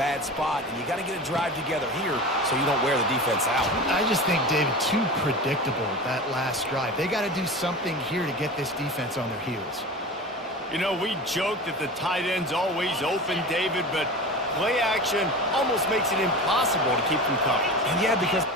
bad spot, and you got to get a drive together here so you don't wear the defense out. I just think, David, too predictable, that last drive. They got to do something here to get this defense on their heels. You know, we joke that the tight end's always open, David, but play action almost makes it impossible to keep them covered. And yeah, because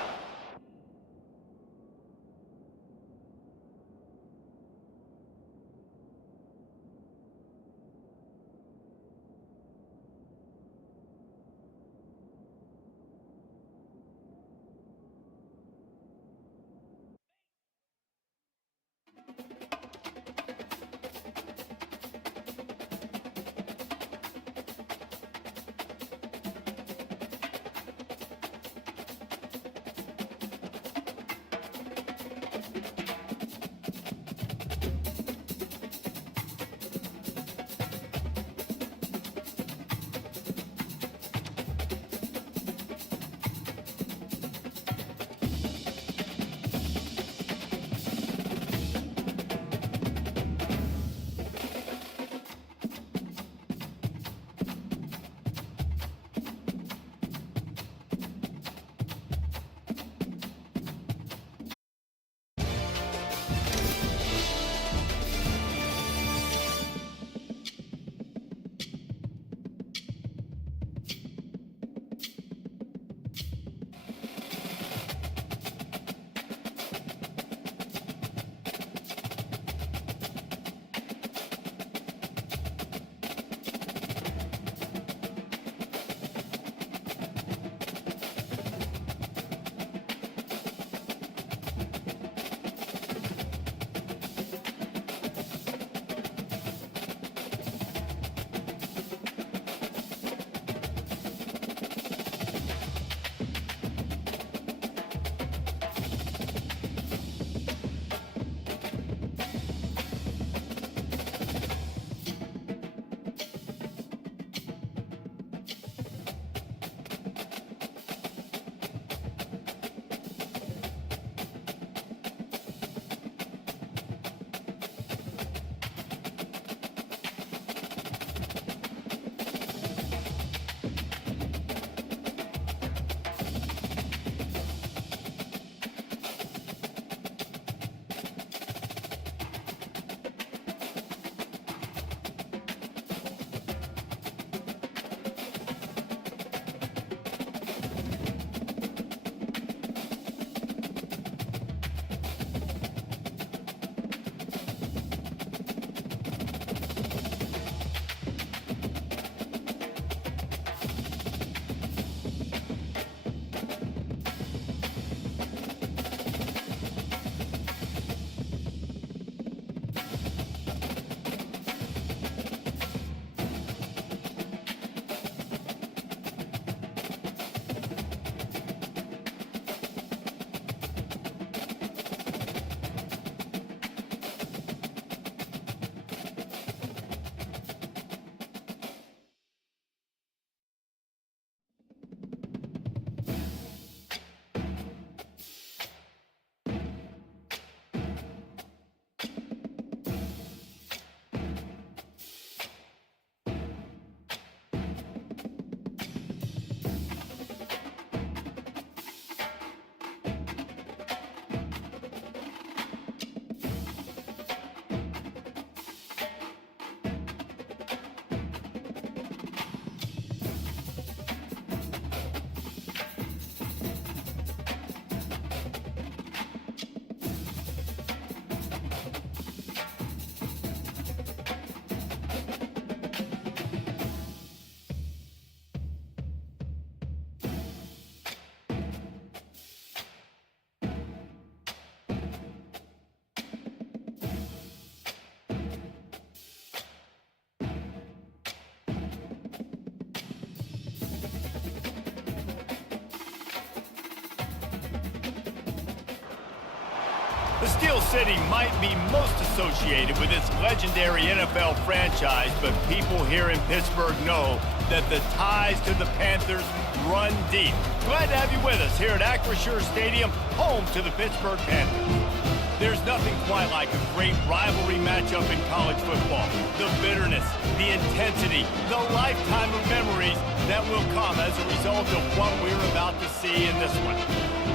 The Steel City might be most associated with its legendary NFL franchise, but people here in Pittsburgh know that the ties to the Panthers run deep. Glad to have you with us here at Acrisure Stadium, home to the Pittsburgh Panthers. There's nothing quite like a great rivalry matchup in college football. The bitterness, the intensity, the lifetime of memories that will come as a result of what we're about to see in this one.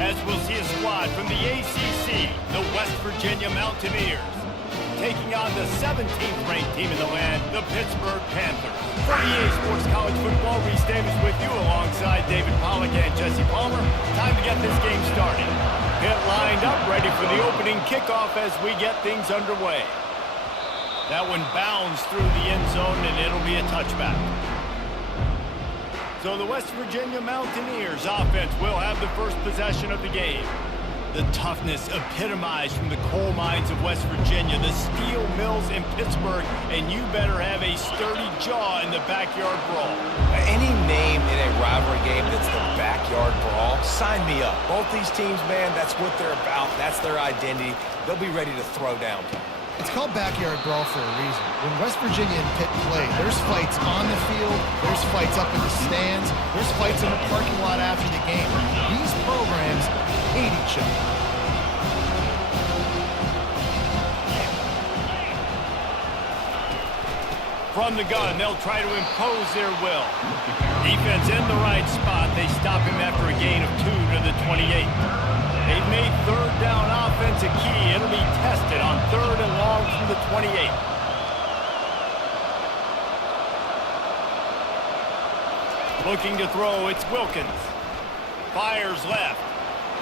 As we'll see a squad from the ACC, the West Virginia Mountaineers, taking on the 17th ranked team in the land, the Pittsburgh Panthers. For EA Sports College Football, Reese Davis with you alongside David Pollack and Jesse Palmer. Time to get this game started. Pitt lined up, ready for the opening kickoff as we get things underway. That one bounds through the end zone, and it'll be a touchback. So the West Virginia Mountaineers offense will have the first possession of the game. The toughness epitomized from the coal mines of West Virginia, the steel mills in Pittsburgh, and you better have a sturdy jaw in the backyard brawl. Any name in a rivalry game that's the backyard brawl, sign me up. Both these teams, man, that's what they're about. That's their identity. They'll be ready to throw down. It's called backyard brawl for a reason. When West Virginia and Pitt play, there's fights on the field, there's fights up in the stands, there's fights in the parking lot after the game. These programs hate each other. From the gun, they'll try to impose their will. Defense in the right spot. They stop him after a gain of 2 to the 28. They've made third down offense a key. It'll be tested on 3rd and long from the 28. Looking to throw, it's Wilkins. Fires left.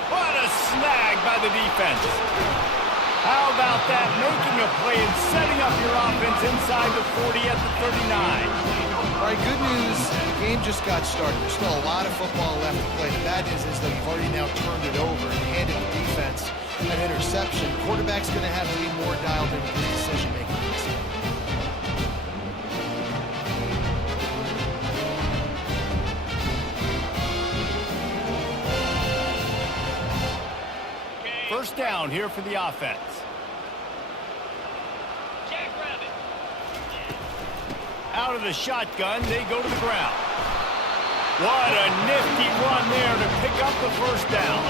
What a snag by the defense. How about that? Making a play and setting up your offense inside the 40 at the 39. All right, good news. The game just got started. There's still a lot of football left to play. The bad news is that you've already now turned it over and handed the defense an interception. Quarterback's going to have to be more dialed into his decision-making. First down here for the offense. Out of the shotgun, they go to the ground. What a nifty run there to pick up the first down.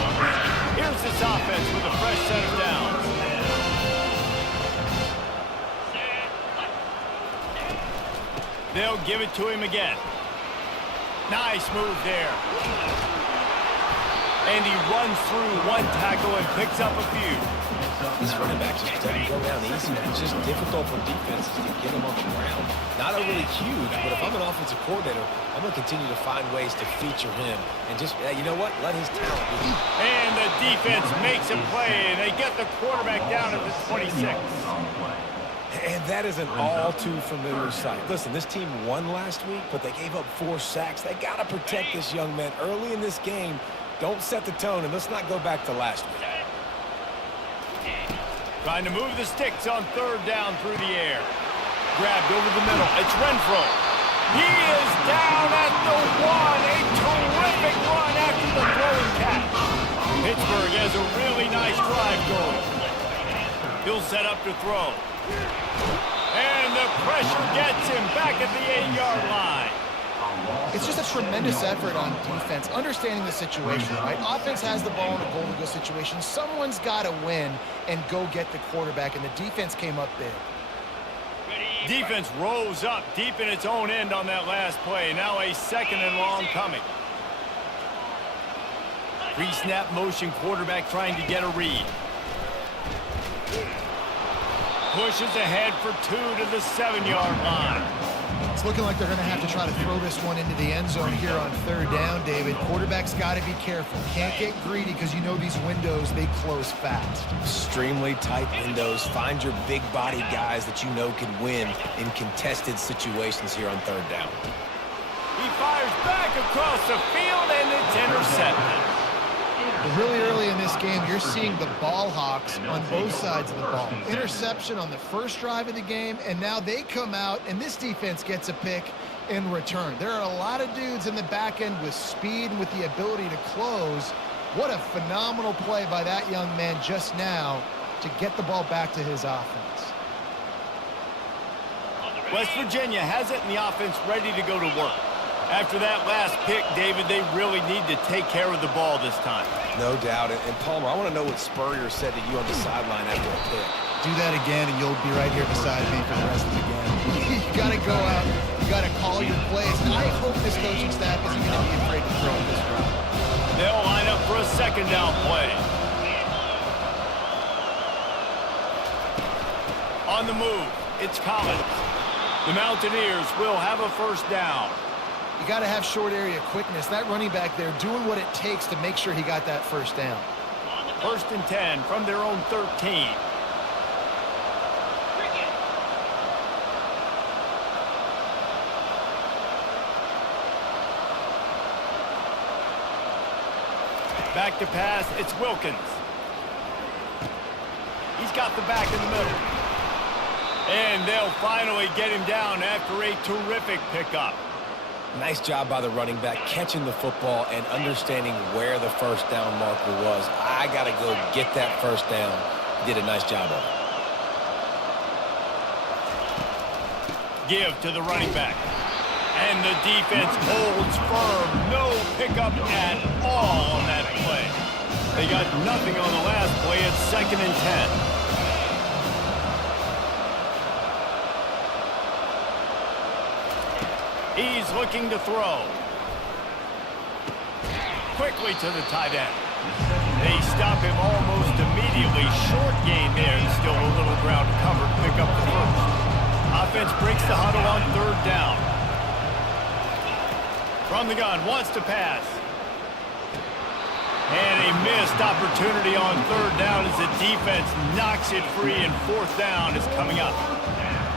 Here's this offense with a fresh set of downs. They'll give it to him again. Nice move there. And he runs through one tackle and picks up a few. These running backs just don't go down easy. It's just difficult for defenses to get them on the ground. Not overly huge, but if I'm an offensive coordinator, I'm going to continue to find ways to feature him. And just, you know what? Let his talent be. And the defense makes a play, and they get the quarterback down at the 26. And that is an all too familiar sight. Listen, this team won last week, but they gave up 4 sacks. They got to protect this young man early in this game. Don't set the tone, and let's not go back to last week. Trying to move the sticks on 3rd down through the air. Grabbed over the middle. It's Renfro. He is down at the 1. A terrific run after the throwing catch. Pittsburgh has a really nice drive going. He'll set up to throw. And the pressure gets him back at the 8-yard line. It's just a tremendous effort on defense, understanding the situation, right? Offense has the ball in a goal-to-go situation. Someone's got to win and go get the quarterback, and the defense came up big. Defense rose up deep in its own end on that last play. Now a 2nd and long coming. Pre-snap motion, quarterback trying to get a read. Pushes ahead for 2 to the 7-yard line. It's looking like they're going to have to try to throw this one into the end zone here on 3rd down, David. Quarterback's got to be careful. Can't get greedy because you know these windows, they close fast. Extremely tight windows. Find your big body guys that you know can win in contested situations here on 3rd down. He fires back across the field, and it's intercepted. Really early in this game, you're seeing the ball hawks on both sides of the ball. Interception on the first drive of the game, and now they come out, and this defense gets a pick in return. There are a lot of dudes in the back end with speed and with the ability to close. What a phenomenal play by that young man just now to get the ball back to his offense. West Virginia has it, and the offense ready to go to work. After that last pick, David, they really need to take care of the ball this time. No doubt. And Palmer, I want to know what Spurrier said to you on the sideline after a pick. Do that again, and you'll be right here beside me for the rest of the game. You got to go out. You got to call your plays. And I hope this coaching staff isn't going to be afraid to throw this route. They'll line up for a second down play. On the move, it's Collins. The Mountaineers will have a first down. You got to have short area quickness. That running back there doing what it takes to make sure he got that first down. 1st and 10 from their own 13. Back to pass, it's Wilkins. He's got the back in the middle. And they'll finally get him down after a terrific pickup. Nice job by the running back, catching the football and understanding where the first down marker was. I got to go get that first down. He did a nice job of it. Give to the running back. And the defense holds firm. No pickup at all on that play. They got nothing on the last play. It's 2nd and 10. He's looking to throw. Quickly to the tight end. They stop him almost immediately. Short gain there. Still a little ground covered. Pick up the first. Offense breaks the huddle on 3rd down. From the gun, wants to pass. And a missed opportunity on 3rd down as the defense knocks it free, and 4th down is coming up.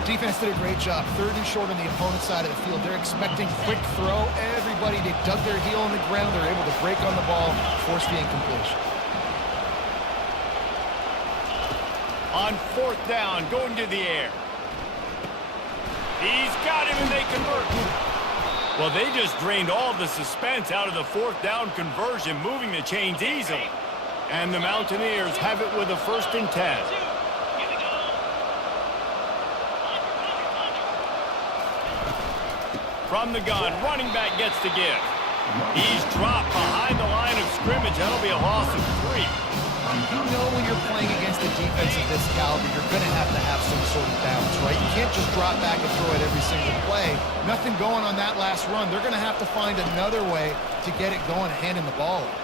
Defense did a great job. 3rd and short on the opponent's side of the field. They're expecting quick throw. Everybody, they dug their heel on the ground. They're able to break on the ball, force the incompletion. On 4th down, going to the air. He's got him, and they convert. Well, they just drained all the suspense out of the 4th down conversion, moving the chains easily. And the Mountaineers have it with a 1st and 10. From the gun, running back gets to give. He's dropped behind the line of scrimmage. That'll be a loss of 3. You know when you're playing against a defense of this caliber, you're going to have some sort of balance, right? You can't just drop back and throw it every single play. Nothing going on that last run. They're going to have to find another way to get it going, handing the ball off.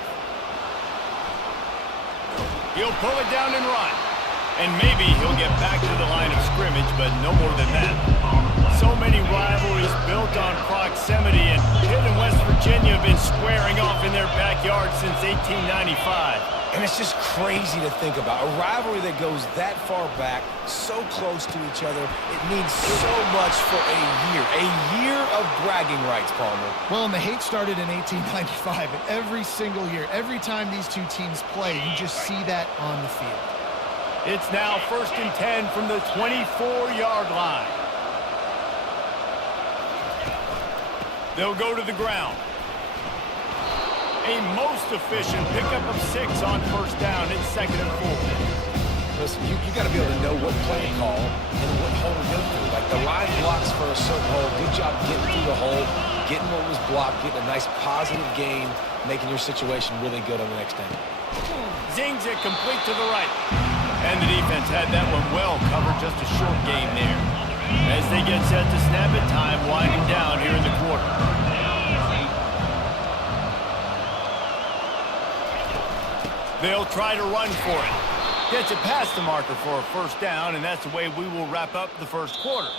He'll pull it down and run. And maybe he'll get back to the line of scrimmage, but no more than that. So many rivalries built on proximity, and Pitt and West Virginia have been squaring off in their backyard since 1895. And it's just crazy to think about. A rivalry that goes that far back, so close to each other. It means so much for a year. A year of bragging rights, Palmer. Well, and the hate started in 1895. And every single year, every time these two teams play, you just see that on the field. It's now 1st and 10 from the 24-yard line. They'll go to the ground. A most efficient pickup of 6 on 1st down. It's 2nd and 4. Listen, you got to be able to know what play to call and what hole to go through. Like the line blocks for a certain hole. Good job getting through the hole, getting what was blocked, getting a nice positive gain, making your situation really good on the next down. Zings it complete to the right. And the defense had that one well covered, just a short game there. As they get set to snap it, time winding down here in the quarter. They'll try to run for it. Gets it past the marker for a 1st down, and that's the way we will wrap up the 1st quarter.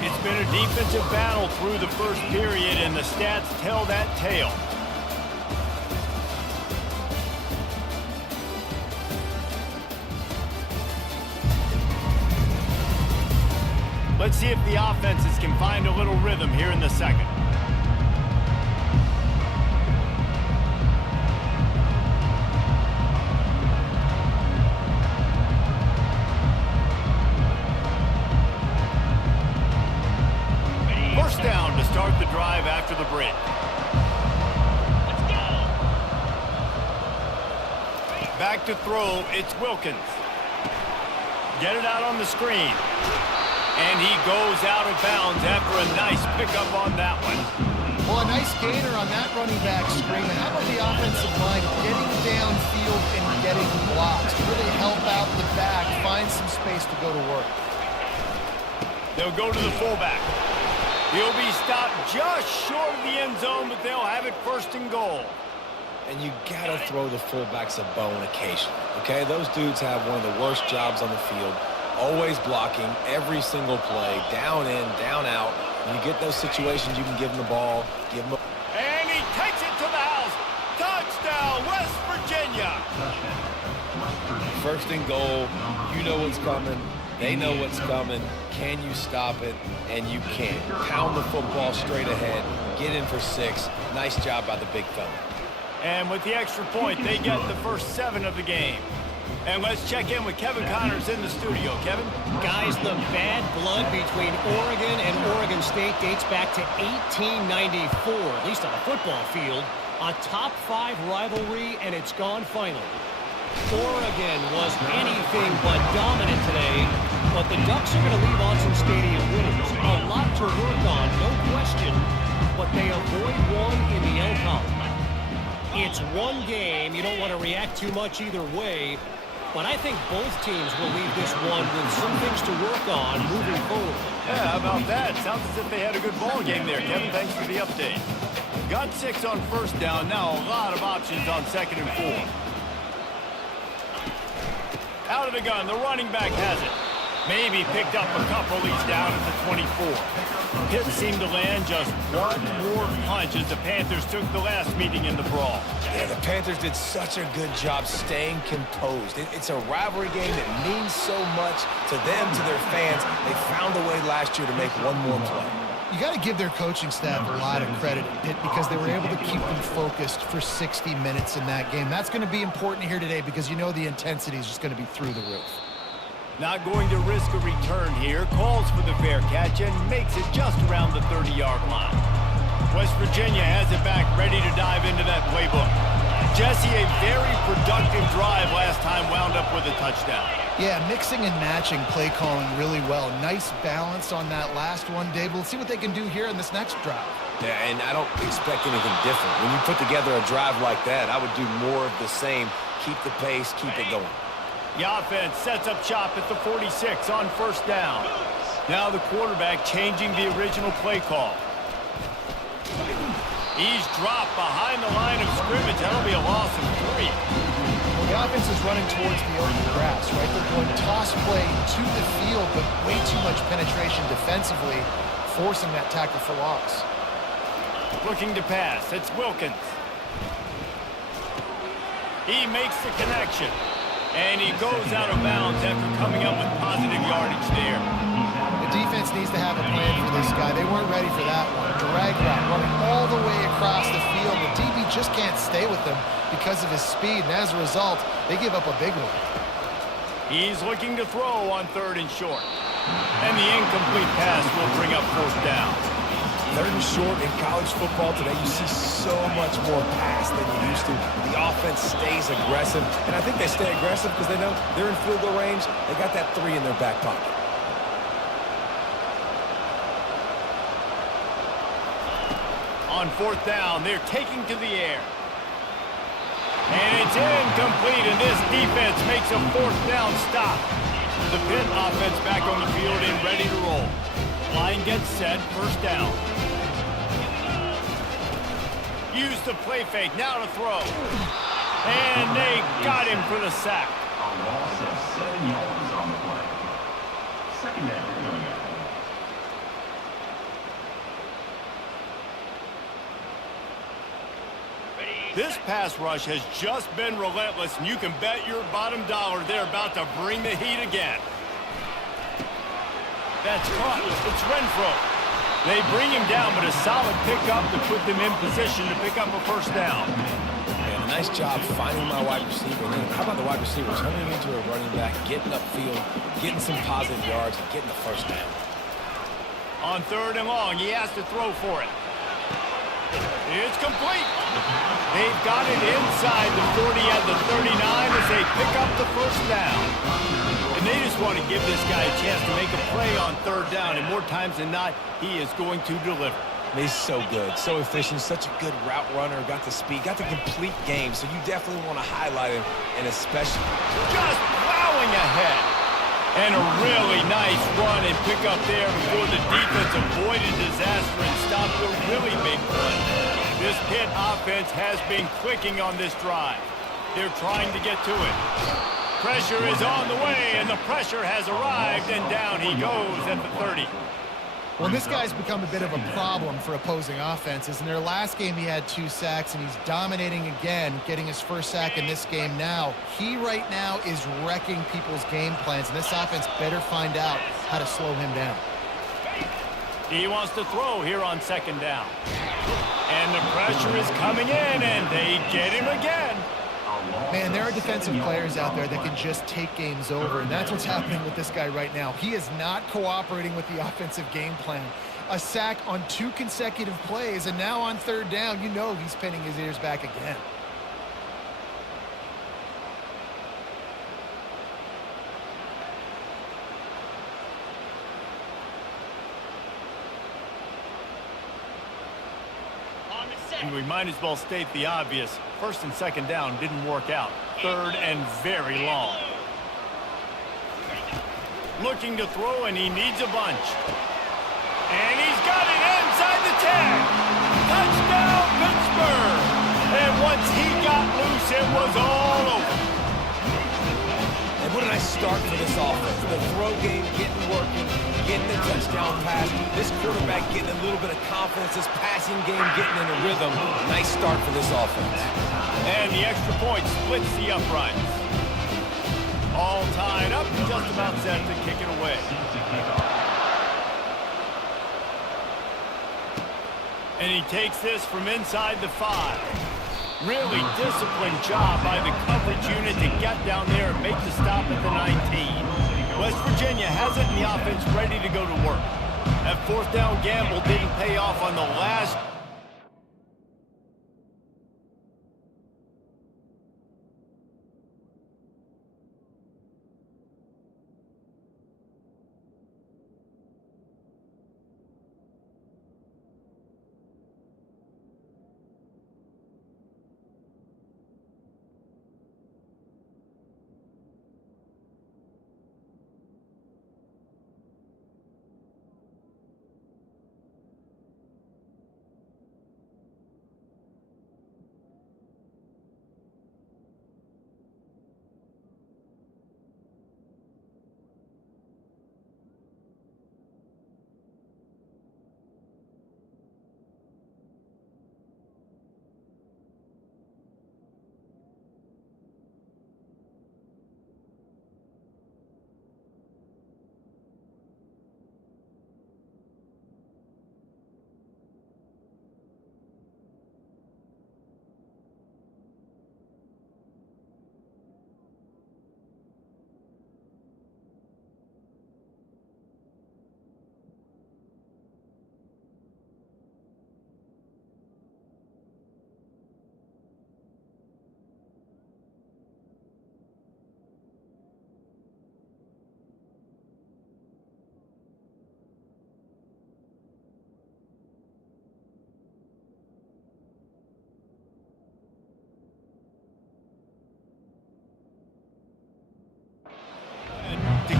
It's been a defensive battle through the 1st period, and the stats tell that tale. Let's see if the offenses can find a little rhythm here in the 2nd. First down to start the drive after the break. Back to throw, it's Wilkins. Get it out on the screen. And he goes out of bounds after a nice pickup on that one. Well, a nice gainer on that running back screen. How about the offensive line getting downfield and getting blocks to really help out the back, find some space to go to work? They'll go to the fullback. He'll be stopped just short of the end zone, but they'll have it first and goal. And you got to throw the fullbacks a bone occasionally, okay? Those dudes have one of the worst jobs on the field, always blocking every single play, down in, down out. When you get those situations, you can give them the ball, give them And he takes it to the house. Touchdown, West Virginia. first and goal. You know what's coming. They know what's coming. Can you stop it? And you can. Pound the football straight ahead. Get in for 6. Nice job by the big fella. And with the extra point, they get the first 7 of the game. And let's check in with Kevin Connors in the studio. Kevin? Guys, the bad blood between Oregon and Oregon State dates back to 1894, at least on a football field. A top 5 rivalry, and it's gone finally. Oregon was anything but dominant today, but the Ducks are going to leave Autzen Stadium winners. A lot to work on, no question, but they avoid one in the L column. It's one game. You don't want to react too much either way, but I think both teams will leave this one with some things to work on moving forward. Yeah, how about that? Sounds as if they had a good ball game there, Kevin. Thanks for the update. Got 6 on first down. Now a lot of options on 2nd and 4. Out of the gun, the running back has it. Maybe picked up a couple. He's down at the 24. Pitt seemed to land just one more punch as the Panthers took the last meeting in the brawl. Yeah, the Panthers did such a good job staying composed. It's a rivalry game that means so much to them, to their fans. They found a way last year to make one more play. You got to give their coaching staff a lot of credit at Pitt because they were able to keep them focused for 60 minutes in that game. That's going to be important here today because you know the intensity is just going to be through the roof. Not going to risk a return here. Calls for the fair catch and makes it just around the 30-yard line. West Virginia has it back, ready to dive into that playbook. Jesse, a very productive drive last time, wound up with a touchdown. Yeah, mixing and matching play calling really well. Nice balance on that last one, Dave. We'll see what they can do here in this next drive. Yeah, and I don't expect anything different. When you put together a drive like that, I would do more of the same. Keep the pace, keep it going. The offense sets up shop at the 46 on first down. Now the quarterback changing the original play call. He's dropped behind the line of scrimmage. That'll be a loss of 3. Well, the offense is running towards the open grass, right? They're going toss play to the field, but way too much penetration defensively, forcing that tackle for loss. Looking to pass. It's Wilkins. He makes the connection. And he goes out of bounds after coming up with positive yardage there. The defense needs to have a plan for this guy. They weren't ready for that one. Drag route running all the way across the field. The DB just can't stay with him because of his speed, and as a result, they give up a big one. He's looking to throw on 3rd and short. And the incomplete pass will bring up 4th down. 3rd and short in college football today, you see so much more pass than you used to. The offense stays aggressive, and I think they stay aggressive because they know they're in field goal range. They got that 3 in their back pocket. On 4th down, they're taking to the air. And it's incomplete, and this defense makes a 4th down stop. The Pitt offense back on the field and ready to roll. Line gets set, 1st down. Use the play fake, now to throw. And they got him for the sack. A loss of 7 yards on the play. 2nd down. This pass rush has just been relentless, and you can bet your bottom dollar they're about to bring the heat again. That's caught. It's Renfro. They bring him down, but a solid pickup to put them in position to pick up a 1st down. And a nice job finding my wide receiver. And then how about the wide receiver turning into a running back, getting upfield, getting some positive yards, and getting the 1st down. On 3rd and long, he has to throw for it. It's complete. They've got it inside the 40 at the 39 as they pick up the first down. And they just want to give this guy a chance to make a play on third down, and more times than not, he is going to deliver. He's so good, so efficient, such a good route runner, got the speed, got the complete game, so you definitely want to highlight him, and especially Just plowing ahead. And a really nice run and pick up there before the defense avoided disaster and stopped a really big play. This Pitt offense has been clicking on this drive. They're trying to get to it. Pressure is on the way, and the pressure has arrived, and down he goes at the 30. Well, this guy's become a bit of a problem for opposing offenses. In their last game, he had 2 sacks, and he's dominating again, getting his first sack in this game now. He right now is wrecking people's game plans, and this offense better find out how to slow him down. He wants to throw here on second down. And the pressure is coming in, and they get him again. Man, there are defensive players out there that can just take games over, and that's what's happening with this guy right now. He is not cooperating with the offensive game plan. A sack on 2 consecutive plays, and now on third down, you know he's pinning his ears back again. And we might as well state the obvious. First and second down didn't work out. Third and very long. Looking to throw, and he needs a bunch. And he's got it inside the 10. Touchdown, Pittsburgh. And once he got loose, it was all over. And what a nice start for this offense. The throw game getting working, getting the touchdown pass. This quarterback getting a little bit of confidence. This passing game getting in a rhythm. Nice start for this offense. And the extra point splits the uprights. All tied up, just about set to kick it away. And he takes this from inside the 5. Really disciplined job by the coverage unit to get down there and make the stop at the 19. West Virginia has it, and the offense ready to go to work. That fourth down gamble didn't pay off on the last.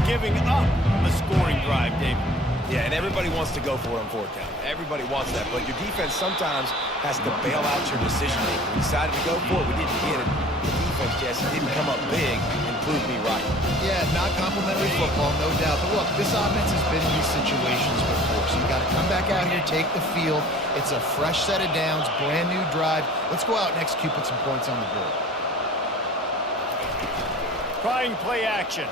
Giving up a scoring drive, David. Yeah, and everybody wants to go for it on fourth down. Everybody wants that, but your defense sometimes has to bail out your decision-making. We decided to go for it. We didn't get it. The defense, Jesse, didn't come up big and prove me right. Yeah, not complimentary football, no doubt. But look, this offense has been in these situations before, so you got to come back out here, take the field. It's a fresh set of downs, brand new drive. Let's go out and execute, put some points on the board. Trying play action.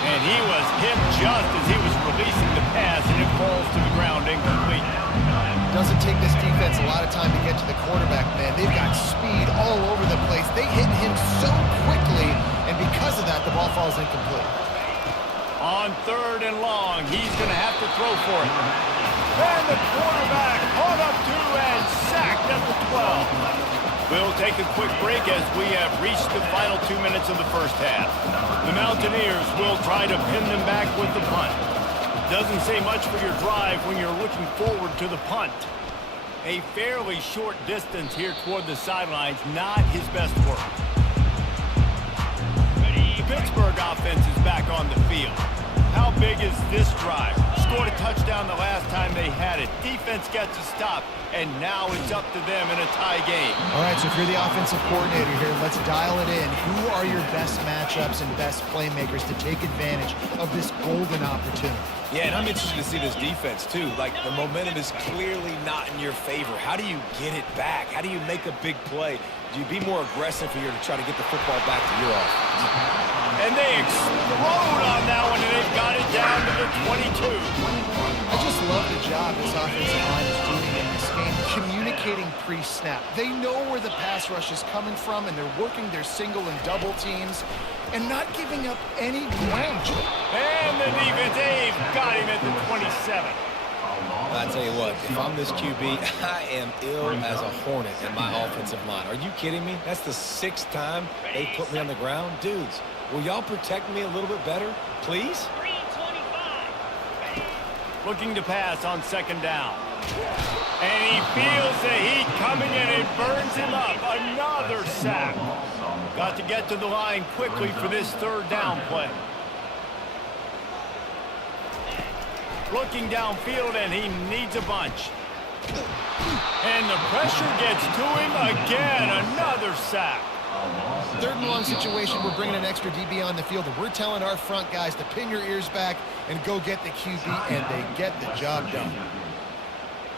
And he was hit just as he was releasing the pass, and it falls to the ground incomplete. Doesn't take this defense a lot of time to get to the quarterback, man. They've got speed all over the place. They hit him so quickly, and because of that, the ball falls incomplete. On third and long, he's going to have to throw for it. And the quarterback caught up to take a quick break as we have reached the final 2 minutes of the first half. The Mountaineers will try to pin them back with the punt. Doesn't say much for your drive when you're looking forward to the punt. A fairly short distance here toward the sidelines, not his best work. The Pittsburgh offense is back on the field. How big is this drive? Scored a touchdown the last time they had it. Defense gets a stop, and now it's up to them in a tie game. All right, so if you're the offensive coordinator here, let's dial it in. Who are your best matchups and best playmakers to take advantage of this golden opportunity? Yeah, and I'm interested to see this defense, too. Like, the momentum is clearly not in your favor. How do you get it back? How do you make a big play? Do you be more aggressive here to try to get the football back to your offense? And they explode on that one, and they've got it down to the 22. I just love the job this offensive line is doing in this game, communicating pre-snap. They know where the pass rush is coming from, and they're working their single and double teams and not giving up any ground. And the defense, they've got him at the 27. I tell you what, if I'm this QB, I am ill as a hornet in my offensive line. Are you kidding me? That's the 6th time they put me on the ground. Dudes, will y'all protect me a little bit better, please? Looking to pass on 2nd down. And he feels the heat coming in and burns him up. Another sack. Got to get to the line quickly for this 3rd down play. Looking downfield, and he needs a bunch. And the pressure gets to him again. Another sack. 3rd and long situation, we're bringing an extra DB on the field, and we're telling our front guys to pin your ears back and go get the QB, and they get the job done.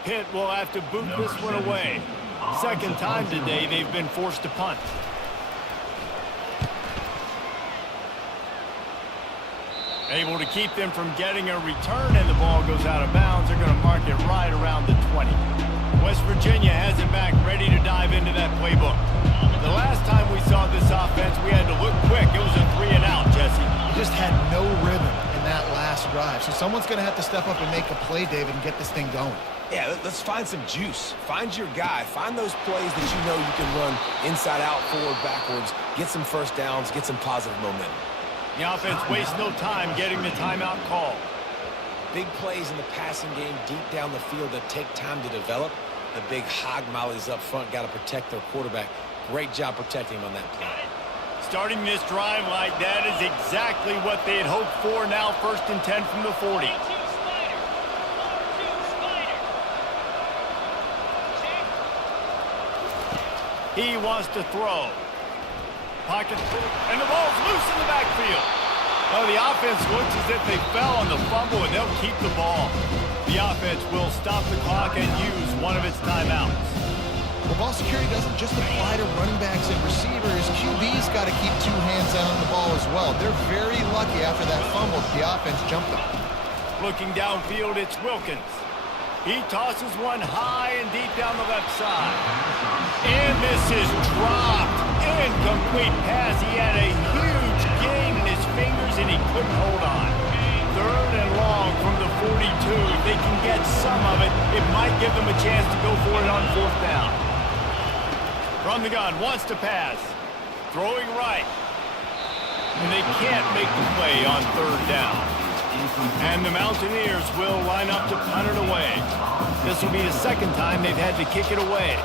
Pitt will have to boot this one away. 2nd time today they've been forced to punt. Able to keep them from getting a return, and the ball goes out of bounds. They're going to mark it right around the 20. West Virginia has it back, ready to dive into that playbook. The last time we saw this offense, we had to look quick. It was a 3-and-out, Jesse. You just had no rhythm in that last drive, so someone's going to have to step up and make a play, David, and get this thing going. Yeah, let's find some juice. Find your guy. Find those plays that you know you can run inside out, forward, backwards, get some first downs, get some positive momentum. The offense wastes no time getting the timeout call. Big plays in the passing game deep down the field that take time to develop. The big hog mollies up front got to protect their quarterback. Great job protecting him on that play. Starting this drive like that is exactly what they had hoped for. Now 1st and 10 from the 40. He wants to throw. Pocket, and the ball's loose in the backfield. Oh, the offense looks as if they fell on the fumble, and they'll keep the ball. The offense will stop the clock and use one of its timeouts. Well, ball security doesn't just apply to running backs and receivers. QB's got to keep 2 hands on the ball as well. They're very lucky after that fumble that the offense jumped them. Looking downfield, it's Wilkins. He tosses one high and deep down the left side. And this is dropped. Incomplete pass. He had a huge gain in his fingers, and he couldn't hold on. 3rd and long from the 42. If they can get some of it, it might give them a chance to go for it on 4th down. From the gun, wants to pass. Throwing right. And they can't make the play on 3rd down. And the Mountaineers will line up to punt it away. This will be the 2nd time they've had to kick it away.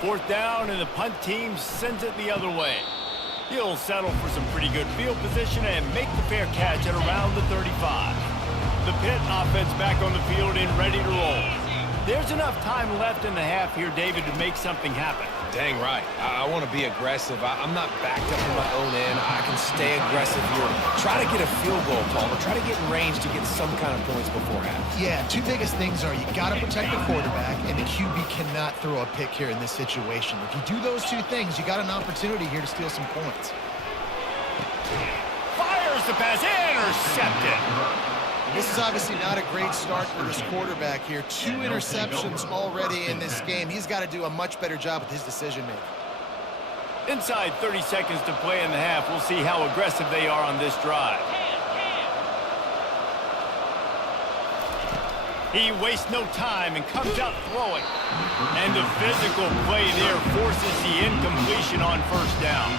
Fourth down, and the punt team sends it the other way. He'll settle for some pretty good field position and make the fair catch at around the 35. The Pitt offense back on the field and ready to roll. There's enough time left in the half here, David, to make something happen. Dang right. I want to be aggressive. I'm not backed up in my own end. I can stay aggressive here. Try to get a field goal, Paul, or try to get in range to get some kind of points before half. Yeah, 2 biggest things are you got to protect the quarterback, and the QB cannot throw a pick here in this situation. If you do those 2 things, you got an opportunity here to steal some points. Fires the pass, intercepted. This is obviously not a great start for this quarterback here. 2 interceptions already in this game. He's got to do a much better job with his decision-making. Inside 30 seconds to play in the half. We'll see how aggressive they are on this drive. He wastes no time and comes out throwing. And the physical play there forces the incompletion on first down.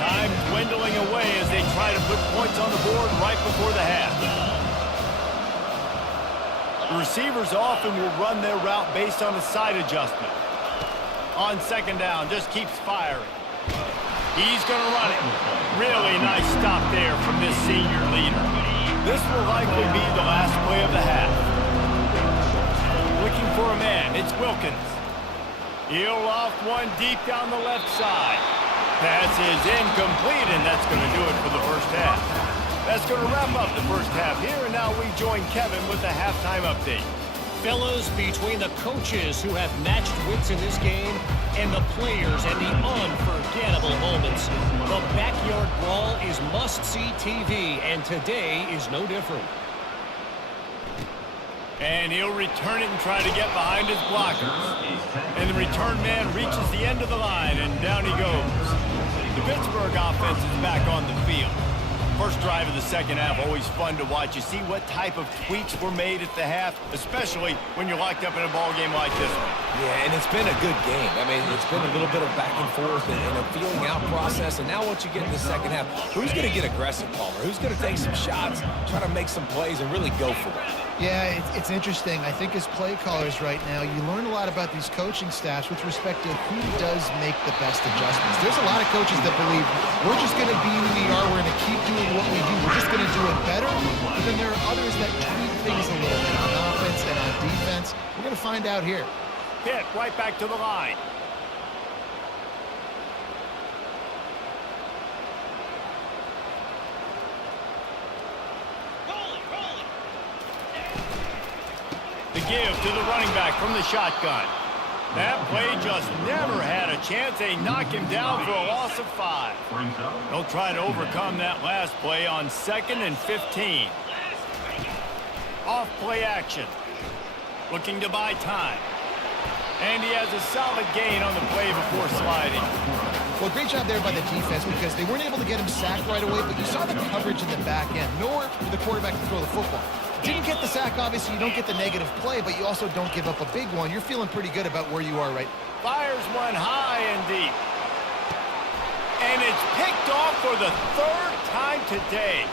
Time dwindling away as they try to put points on the board right before the half. The receivers often will run their route based on a side adjustment. On second down, just keeps firing. He's going to run it. Really nice stop there from this senior leader. This will likely be the last play of the half. Looking for a man, it's Wilkins. He'll loft one deep down the left side. Pass is incomplete, and that's going to do it for the first half. That's going to wrap up the first half here, and now we join Kevin with the halftime update. Fellas, between the coaches who have matched wits in this game and the players and the unforgettable moments, the backyard brawl is must-see TV, and today is no different. And he'll return it and try to get behind his blockers. And the return man reaches the end of the line, and down he goes. The Pittsburgh offense is back on the field. First drive of the second half, always fun to watch. You see what type of tweaks were made at the half, especially when you're locked up in a ball game like this one. Yeah, and it's been a good game. I mean, it's been a little bit of back and forth and a feeling out process. And now what you get in the second half, who's going to get aggressive, Palmer? Who's going to take some shots, try to make some plays, and really go for it? Yeah, it's interesting. I think as play callers right now, you learn a lot about these coaching staffs with respect to who does make the best adjustments. There's a lot of coaches that believe we're just going to be who we are. We're going to keep doing what we do. We're just going to do it better. But then there are others that tweak things a little bit on offense and on defense. We're going to find out here. Pitt right back to the line. The give to the running back from the shotgun. That play just never had a chance. They knock him down for a loss of 5. They'll try to overcome that last play on 2nd and 15. Off play action. Looking to buy time. And he has a solid gain on the play before sliding. Well, great job there by the defense because they weren't able to get him sacked right away, but you saw the coverage in the back end. Nowhere for the quarterback to throw the football. Didn't get the sack, obviously. You don't get the negative play, but you also don't give up a big one. You're feeling pretty good about where you are right now. Fires one high and deep. And it's picked off for the 3rd time today.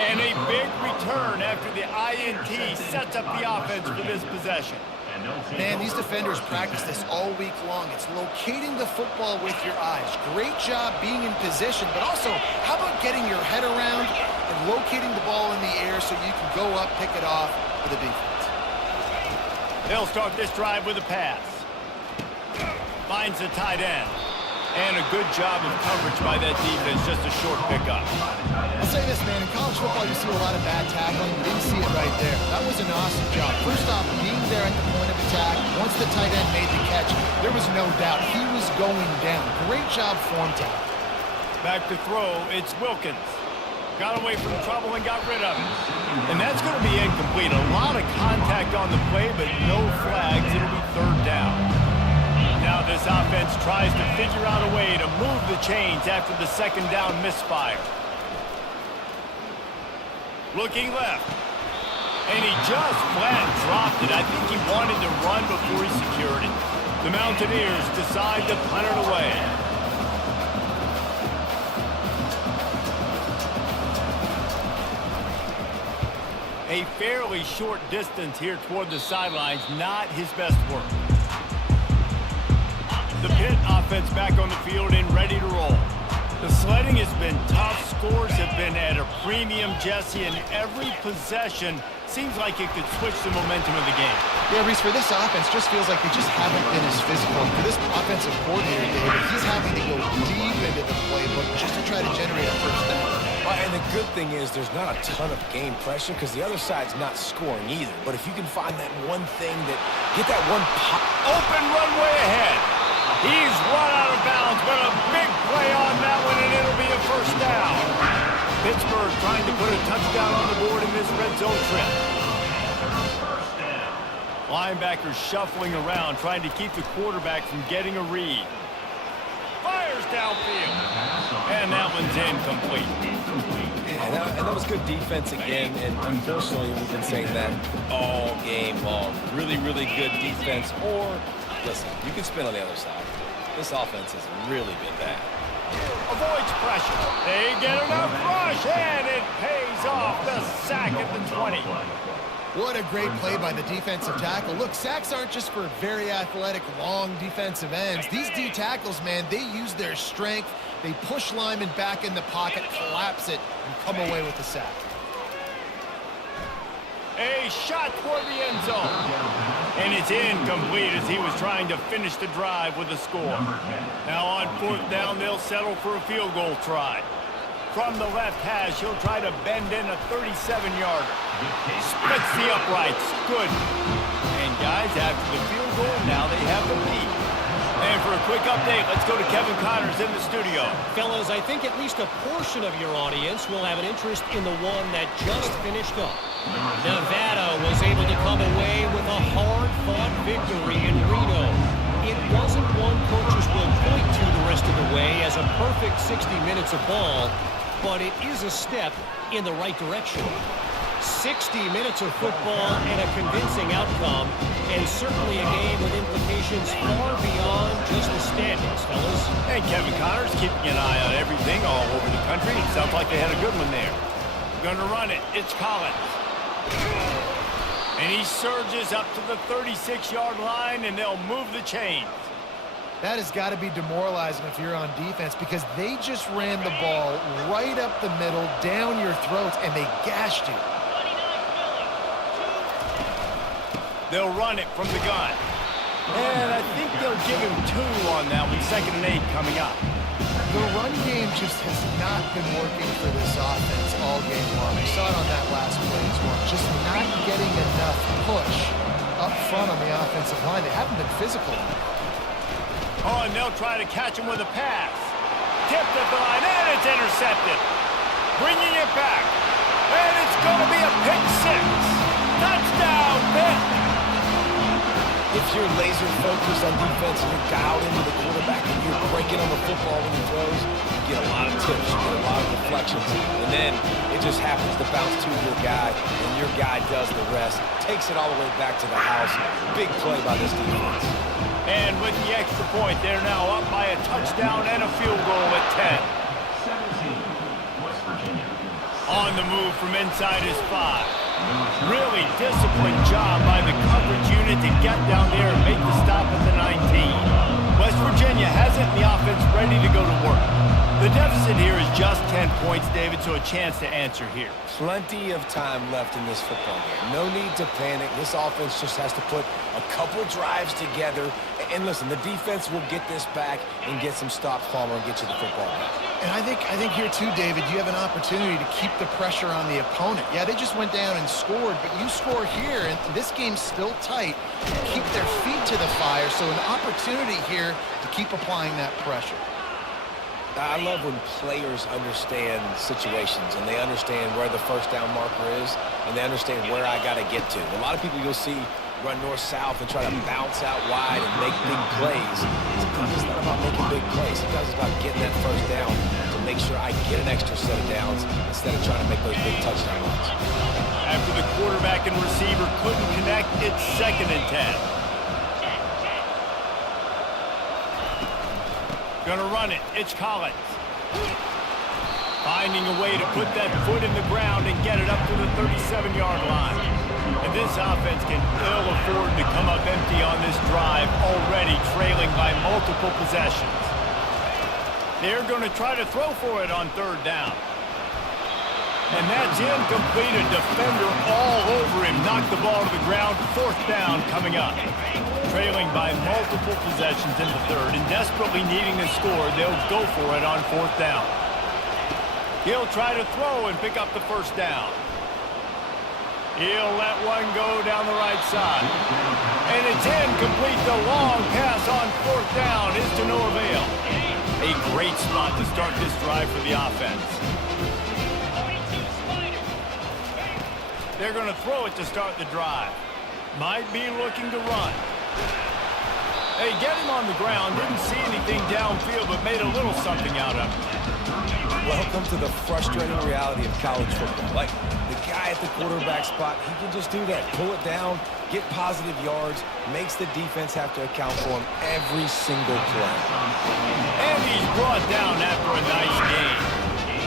And a big return after the INT sets up the offense for this possession. Man, these defenders practice this all week long. It's locating the football with your eyes. Great job being in position, but also, how about getting your head around and locating the ball in the air so you can go up, pick it off for the defense. They'll start this drive with a pass. Finds the tight end. And a good job of coverage by that defense, just a short pickup. I'll say this, man, in college football you see a lot of bad tackling. You didn't see it right there. That was an awesome job. First off, being there at the point of attack, once the tight end made the catch, there was no doubt he was going down. Great job for him, Tom. Back to throw, it's Wilkins. Got away from trouble and got rid of it. And that's going to be incomplete. A lot of contact on the play, but no flags. It'll be 3rd down. Now this offense tries to figure out a way to move the chains after the 2nd down misfire. Looking left. And he just flat dropped it. I think he wanted to run before he secured it. The Mountaineers decide to punt it away. A fairly short distance here toward the sidelines, not his best work. The Pitt offense back on the field and ready to roll. The sledding has been tough. Scores have been at a premium, Jesse, and every possession seems like it could switch the momentum of the game. Yeah, Reese, for this offense, just feels like they just haven't been as physical. For this offensive coordinator, David, he's having to go deep into the playbook just to try to generate a first down. Well, and the good thing is there's not a ton of game pressure because the other side's not scoring either. But if you can find that one thing that, get that one pop. Open runway ahead. He's run out of bounds, but a big play on that one, and it'll be a first down. Pittsburgh trying to put a touchdown on the board in this red zone trip. Linebackers shuffling around, trying to keep the quarterback from getting a read. Fires downfield. And that one's incomplete. And that And that was good defense again, and unfortunately, we've been saying that all game long. Really, really good defense, or, listen, you can spin on the other side. This offense has really been bad. Avoids pressure. They get enough rush, and it pays off. The sack at the 20. What a great play by the defensive tackle. Look, sacks aren't just for very athletic, long defensive ends. These D tackles, man, they use their strength. They push linemen back in the pocket, collapse it, and come away with the sack. A shot toward the end zone. And it's incomplete as he was trying to finish the drive with a score. Now on 4th down, they'll settle for a field goal try. From the left hash, he'll try to bend in a 37-yarder. Splits the uprights. Good. And guys, after the field goal, now they have the lead. And for a quick update, let's go to Kevin Connors in the studio. Fellas, I think at least a portion of your audience will have an interest in the one that just finished up. Nevada was able to come away with a hard-fought victory in Reno. It wasn't one coaches will point to the rest of the way as a perfect 60 minutes of ball, but it is a step in the right direction. 60 minutes of football and a convincing outcome, and certainly a game with implications far beyond just the standings, fellas. And Kevin Connors keeping an eye on everything all over the country. It sounds like they had a good one there. Going to run it. It's Collins. And he surges up to the 36-yard line, and they'll move the chains. That has got to be demoralizing if you're on defense because they just ran the ball right up the middle, down your throats, and they gashed you. They'll run it from the gun. And I think they'll give him 2 on that with 2nd and 8 coming up. The run game just has not been working for this offense all game long. We saw it on that last play as well. Just not getting enough push up front on the offensive line. They haven't been physical. Oh, and they'll try to catch him with a pass. Tipped at the line, and it's intercepted. Bringing it back. And it's going to be a pick 6. Touchdown, Pitt. If you're laser focused on defense and you're dialed into the quarterback and you're breaking on the football when he throws, you get a lot of tips, you get a lot of deflections, and then it just happens to bounce to your guy, and your guy does the rest, takes it all the way back to the house. Big play by this defense. And with the extra point, they're now up by a touchdown and a field goal at 10. 17, West Virginia. On the move from inside his 5. Really disciplined job by the coverage unit to get down there and make the stop at the 19. West Virginia has it in the offense ready to go to work. The deficit here is just 10 points, David, so a chance to answer here. Plenty of time left in this football game. No need to panic. This offense just has to put a couple drives together. And listen, the defense will get this back and get some stops, Palmer, and get you the football back. And I think here too, David, you have an opportunity to keep the pressure on the opponent. Yeah, they just went down and scored, but you score here, and this game's still tight. Keep their feet to the fire, so an opportunity here to keep applying that pressure. I love when players understand situations and they understand where the first down marker is and they understand where I got to get to. A lot of people you'll see run north-south and try to bounce out wide and make big plays. Sometimes it's not about making big plays. Sometimes it's about getting that first down to make sure I get an extra set of downs instead of trying to make those big touchdown runs. After the quarterback and receiver couldn't connect, it's 2nd and 10. Gonna run it. It's Collins. Finding a way to put that foot in the ground and get it up to the 37-yard line. And this offense can ill afford to come up empty on this drive, already trailing by multiple possessions. They're going to try to throw for it on 3rd down. And that's incomplete. A defender all over him. Knocked the ball to the ground. 4th down coming up. Trailing by multiple possessions in the 3rd and desperately needing to score, they'll go for it on 4th down. He'll try to throw and pick up the 1st down. He'll let one go down the right side. And it's incomplete. The long pass on 4th down is to no avail. A great spot to start this drive for the offense. They're going to throw it to start the drive. Might be looking to run. They get him on the ground. Didn't see anything downfield, but made a little something out of it. Welcome to the frustrating reality of college football. Like, the guy at the quarterback spot, he can just do that. Pull it down, get positive yards, makes the defense have to account for him every single play. And he's brought down after a nice game.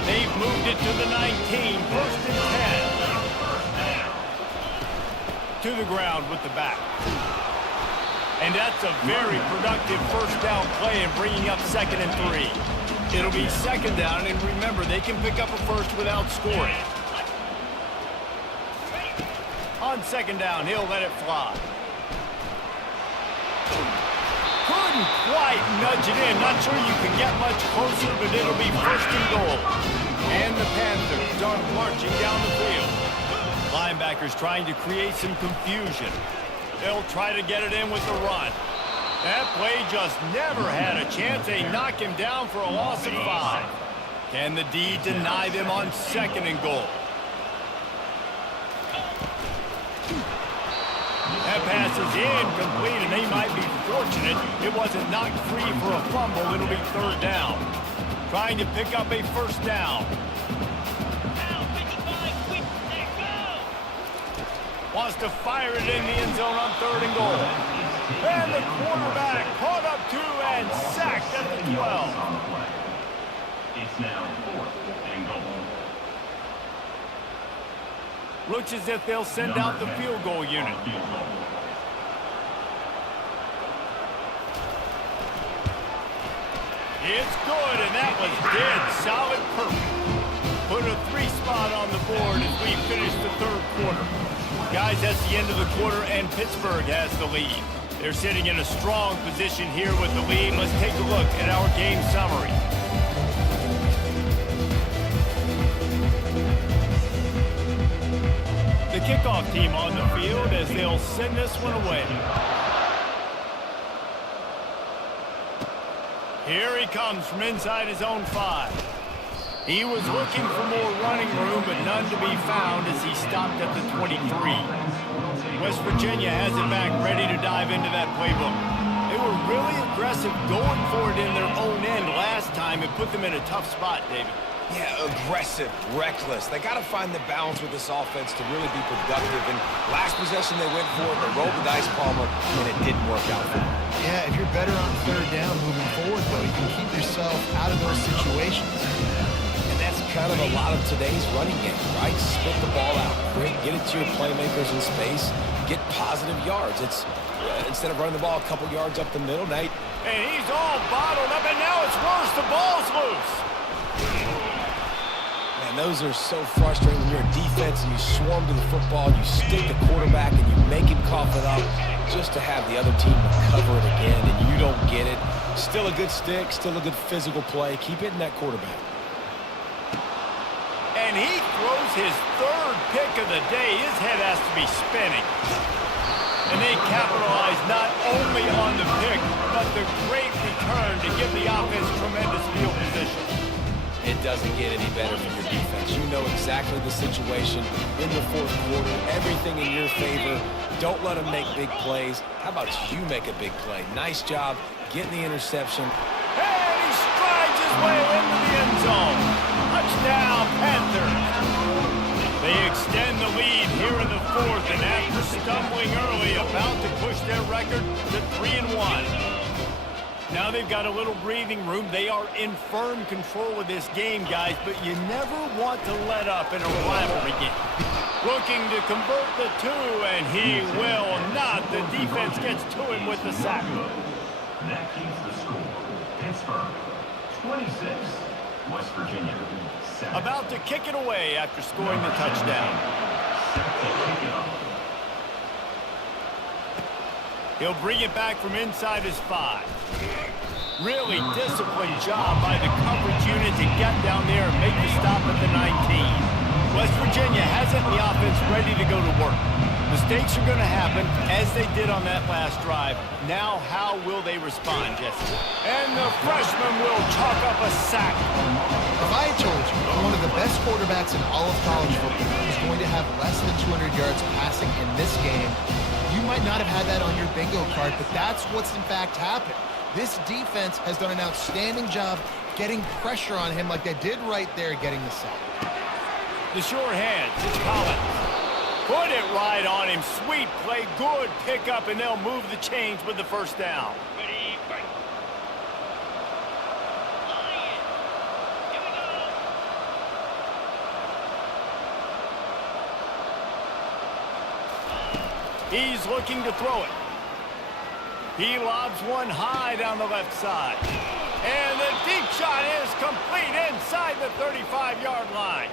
They've moved it to the 19, first and 10. To the ground with the back. And that's a very productive first down play in bringing up 2nd and 3. It'll be 2nd down, and remember, they can pick up a first without scoring. On 2nd down, he'll let it fly. Couldn't quite nudge it in. Not sure you can get much closer, but it'll be 1st and goal. And the Panthers are marching down the field. Linebackers trying to create some confusion. They'll try to get it in with the run. That play just never had a chance. They knock him down for a loss of 5. Can the D deny them on 2nd and goal? That pass is incomplete, and they might be fortunate it wasn't knocked free for a fumble. It'll be 3rd down. Trying to pick up a first down. Wants to fire it in the end zone on 3rd and goal. And the quarterback caught up to and sacked at the 12. It's now 4th and goal. Looks as if they'll send out the field goal unit. It's good, and that was dead solid perfect. Put a 3 spot on the board as we finish the 3rd quarter. Guys, that's the end of the quarter, and Pittsburgh has the lead. They're sitting in a strong position here with the lead. Let's take a look at our game summary. The kickoff team on the field as they'll send this one away. Here he comes from inside his own 5. He was looking for more running room, but none to be found as he stopped at the 23. West Virginia has it back, ready to dive into that playbook. They were really aggressive going for it in their own end last time. It put them in a tough spot, David. Yeah, aggressive, reckless. They got to find the balance with this offense to really be productive. And last possession they went for it, they rolled the dice, Palmer, and it didn't work out for them. Yeah, if you're better on 3rd down moving forward, though, you can keep yourself out of those situations. And that's kind of a lot of today's running game, right? Split the ball out quick, get it to your playmakers in space, get positive yards. It's instead of running the ball a couple yards up the middle, now and he's all bottled up, and now it's worse. The ball's loose. Man, those are so frustrating when you're a defense and you swarm to the football, you stick the quarterback, and you make him cough it up just to have the other team recover it again, and you don't get it. Still a good stick, still a good physical play. Keep hitting that quarterback. And he throws his 3rd pick of the day. His head has to be spinning. And they capitalize not only on the pick, but the great return to give the offense tremendous field position. It doesn't get any better for your defense. You know exactly the situation in the 4th quarter. Everything in your favor. Don't let them make big plays. How about you make a big play? Nice job getting the interception. And he strides his way into the end zone. Touchdown, Panthers. They extend the lead here in the 4th, and after stumbling early, about to push their record to 3-1. Now they've got a little breathing room. They are in firm control of this game, guys, but you never want to let up in a rivalry game. Looking to convert the 2, and he will not. The defense gets to him with the sack. That keeps the score. Pittsburgh, 26. West Virginia, 7. About to kick it away after scoring the touchdown. Set to kick it off. He'll bring it back from inside his 5. Really disciplined job by the coverage unit to get down there and make the stop at the 19. West Virginia hasn't the offense ready to go to work. Mistakes are going to happen, as they did on that last drive. Now, how will they respond, Jesse? And the freshman will chalk up a sack. If I had told you one of the best quarterbacks in all of college football was going to have less than 200 yards passing in this game, you might not have had that on your bingo card, but that's what's in fact happened. This defense has done an outstanding job getting pressure on him like they did right there, getting the sack. The short hands, it's Collins. Put it right on him. Sweet play, good pickup, and they'll move the chains with the first down. He's looking to throw it. He lobs one high down the left side. And the deep shot is complete inside the 35-yard line.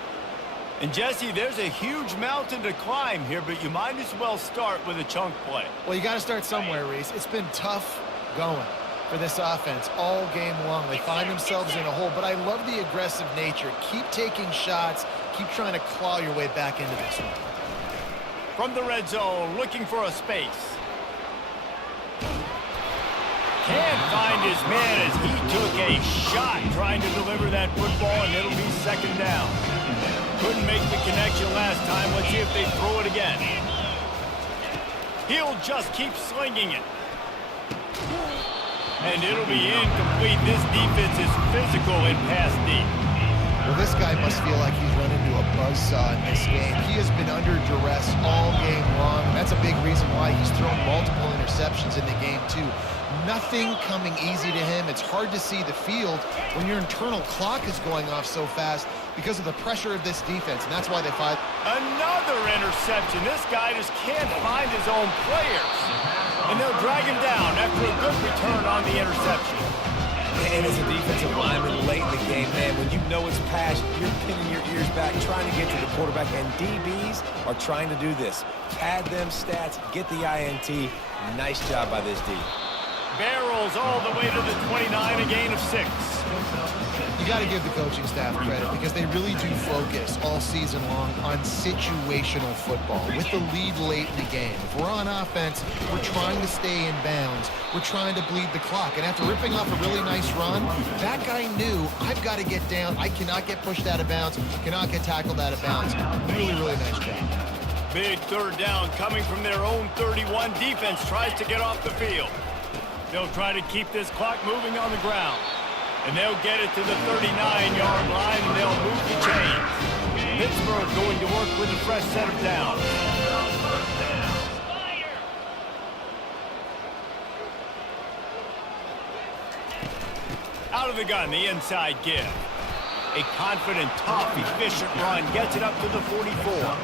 And, Jesse, there's a huge mountain to climb here, but you might as well start with a chunk play. Well, you got to start somewhere, Reese. It's been tough going for this offense all game long. They find themselves in a hole, but I love the aggressive nature. Keep taking shots. Keep trying to claw your way back into this one. From the red zone, looking for a space. Can't find his man as he took a shot trying to deliver that football, and it'll be second down. Couldn't make the connection last time. Let's see if they throw it again. He'll just keep slinging it. And it'll be incomplete. This defense is physical in pass deep. Well, this guy must feel like he's run into a buzzsaw in this game. He has been under duress all game long. That's a big reason why he's thrown multiple interceptions in the game, too. Nothing coming easy to him. It's hard to see the field when your internal clock is going off so fast because of the pressure of this defense, and that's why they fight. Another interception. This guy just can't find his own players. And they'll drag him down after a good return on the interception. And as a defensive lineman late in the game, man, when you know it's pass, you're pinning your ears back, trying to get to the quarterback, and DBs are trying to do this. Pad them stats, get the INT. Nice job by this D. Barrels all the way to the 29, a gain of 6. You got to give the coaching staff credit because they really do focus all season long on situational football with the lead late in the game. If we're on offense, we're trying to stay in bounds. We're trying to bleed the clock. And after ripping off a really nice run, that guy knew, I've got to get down. I cannot get pushed out of bounds, cannot get tackled out of bounds. Really, really nice job. Big third down coming from their own 31. Defense tries to get off the field. They'll try to keep this clock moving on the ground. And they'll get it to the 39-yard line, and they'll move the chains. Pittsburgh going to work with a fresh set of downs. Out of the gun, the inside give. A confident, tough, efficient run gets it up to the 44.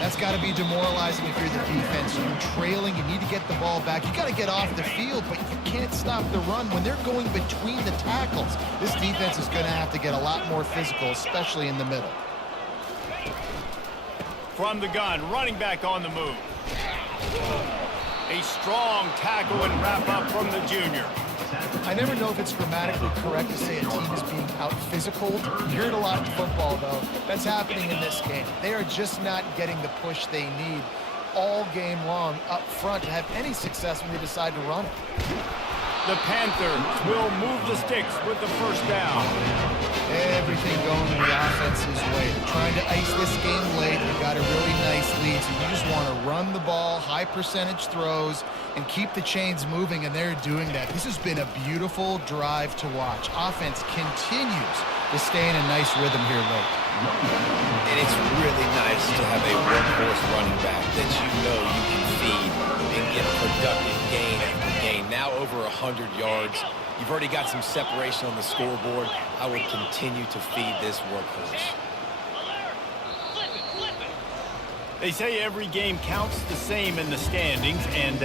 That's got to be demoralizing if you're the defense. You're trailing. You need to get the ball back. You got to get off the field, but you can't stop the run when they're going between the tackles. This defense is going to have to get a lot more physical, especially in the middle. From the gun, running back on the move. A strong tackle and wrap up from the junior. I never know if it's grammatically correct to say a team is being out-physicaled. You hear it a lot in football, though. That's happening in this game. They are just not getting the push they need all game long up front to have any success when they decide to run it. The Panthers will move the sticks with the first down. Everything going the offense's way. They're trying to ice this game late. They've got a really nice lead, so you just want to run the ball, high percentage throws, and keep the chains moving, and they're doing that. This has been a beautiful drive to watch. Offense continues to stay in a nice rhythm here late. And it's really nice to have a workhorse running back that you know you can feed and get productive gain after gain. Now over 100 yards. You've already got some separation on the scoreboard. I would continue to feed this workhorse. They say every game counts the same in the standings, and